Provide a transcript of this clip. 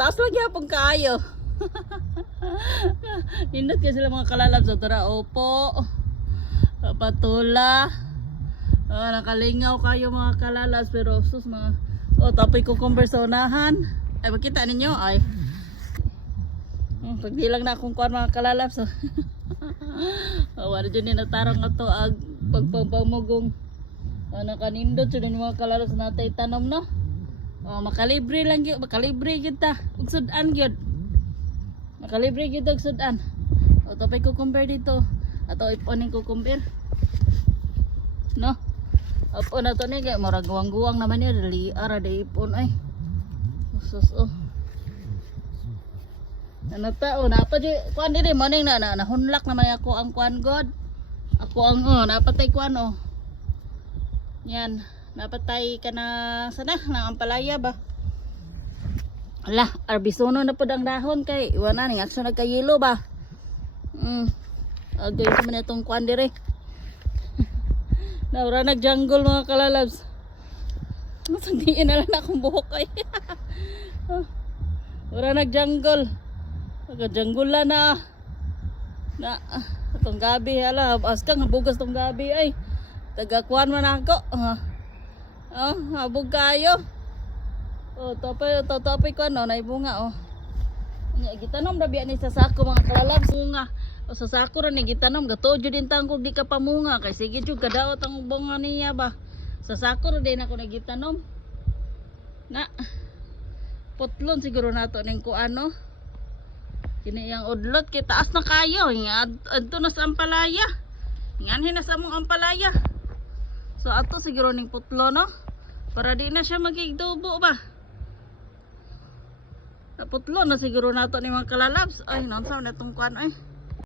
taas lang yapon kaayo. Nindot kasi sila mga kalalab sa tara. Opo. Patula. Nakalingaw kayo mga kalalas pero sus mga tapoy ko sa unahan. Ay makita ninyo ay. Pagdilang na akong kuan mga kalalab so. Wala dyan ninatarang ato ag pagpapamugong nakanindot so yung mga kalalas natay tanom no. Makalibre lang gyud, makalibre gyud ta. Ug sudan gyud. Makalibre gyud og sudan. Tapay ko compare dito. Ato iponing ko compare. No. Apo na to ni kay murag guwang-guwang naman niya dali ara day ipon ay. Sus oh. Ano ta na pa di kuan diri morning na nahunlak naman ako ang kuan god. Ako ang napatay kuan oh. Yan, napatay ka na sana nang ampalaya ba. Ala, arbisono na pud ang dahon kay iwana ning action nagkayelo ba. Agay sa man itong kuan dire. Naura nag-jungle mga kalalabs. Masandiin na lang akong buhok ay. Naura nag-jungle. Nag-jungle na. Itong gabi ala, askang habugas tong gabi ay. Tagakuan man ako. Habog kayo. Tapay ko ano, naibunga oh. Gitanom rabi ani sa sako mga kalalabs bunga. O sa sako ra ni gitanom gatojo din tangkog di ka pamunga kay sige jud kadaot ang bunga niya ba. Sa sako ra din ako nagitanom. Na putlon siguro nato ning kuano. Kini yang udlot kay taas na kayo. Adto na sa ampalaya. Nganhin na sa among ampalaya. So ato siguro ning putlo no. Para di na siya magigdubo ba. Putlo na siguro nato ni mga kalalabs. Ay, nonsa na itong kuan ay.